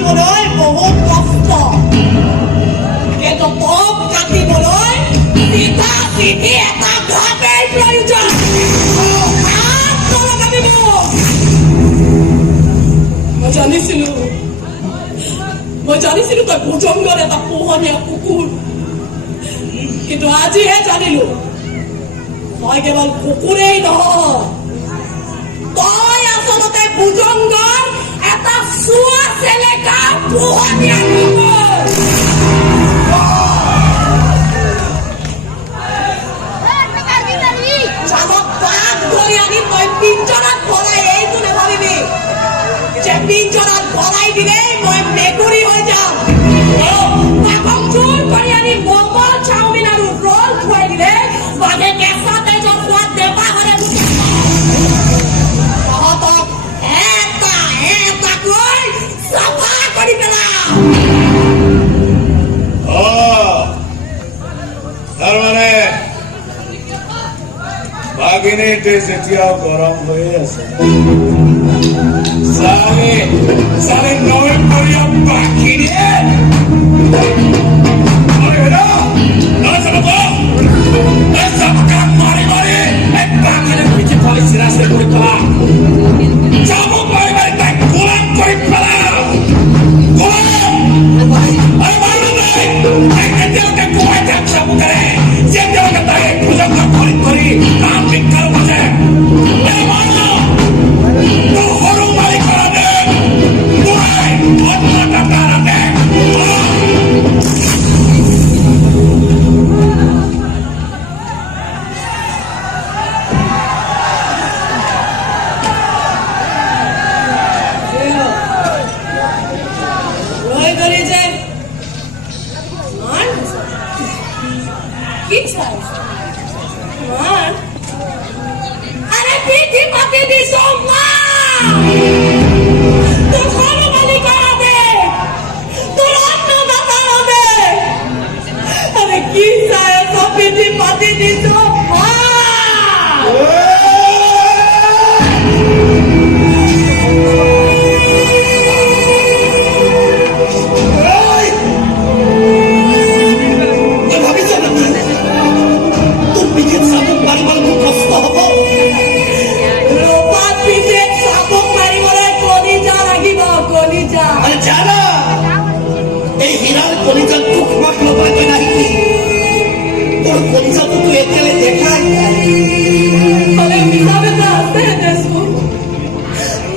কাটিবলৈ বহুত কষ্ট কিন্তু তোক কাটিবলৈ চিধা চিধি এটা ঘাটেই প্ৰয়োজন মই জানিছিলো তই ভুজংগৰ এটা পোহনীয়া কুকুৰ কিন্তু আজিহে জানিলো তই কেৱল কুকুৰেই নহয় তই আচলতে ভুজংগৰ এটা চুৱা চেলেকা পোহনীয়া কুকুৰ জানক বাঘ ধৰি আনি তই পিঞ্জৰাত ভৰাই এইটো নেভাবিবি যে পিঞ্জৰাত ভৰাই দিলে মই মেকুৰী হৈ যাম বাঘক জোৰ কৰি আনি ম'ম' চাওমিন আৰু ৰোল খুৱাই দিলে বাঘে কেঁচা তেজৰ সোৱাদ নেপাহৰে তহঁতক এটা এটাকৈ চাফা কৰি পেলাম তাৰমানে বাঘিনীটি যেতিয়াও গৰম হৈয়ে আছে চালে নৈ পৰিয়া বাঘিনীয়ে মাৰি মাৰি এক বাঘিনী পিঠি ফালি চিৰাচে কৰি পেলা চাবুক মাৰি মাৰি তাইক গোলাম কৰি পেলা এতিয়ালৈকে কোৱাই থাক চাবুকেৰে যেতিয়ালৈকে তাই ভুজংগ কৰি কৰি নাম বিখ্যাত হৈছে তোৰ সৰু মালিকৰ আনে মই অন্য টাটাৰ আনে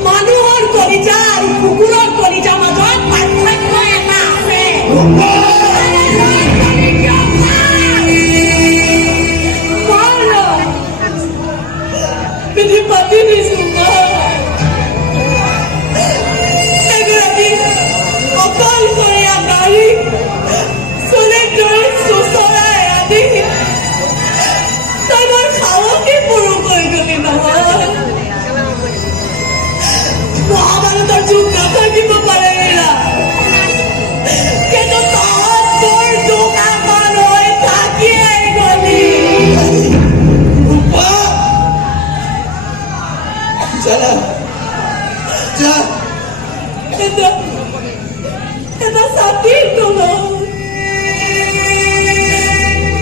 মানুহৰ কলিজা আৰু কুকুৰৰ কলিজা মাজত পাৰ্থক্য এটা আছে পিঠি পাতি দিছো এগৰাকী অকলশৰীয়া নাৰী চুলিটোৰ চুচৰাই আদি তই মোৰ সাহসী পুৰু কৰি গলি নহয় মহাভাৰতৰ যুগ নাথাকিব পাৰে কিন্তু তহঁত তোৰ দোকান হৈ থাকিয়েই গলি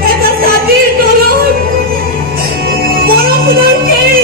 এটা ছাতিৰ তলত বৰষুণৰ কেৰি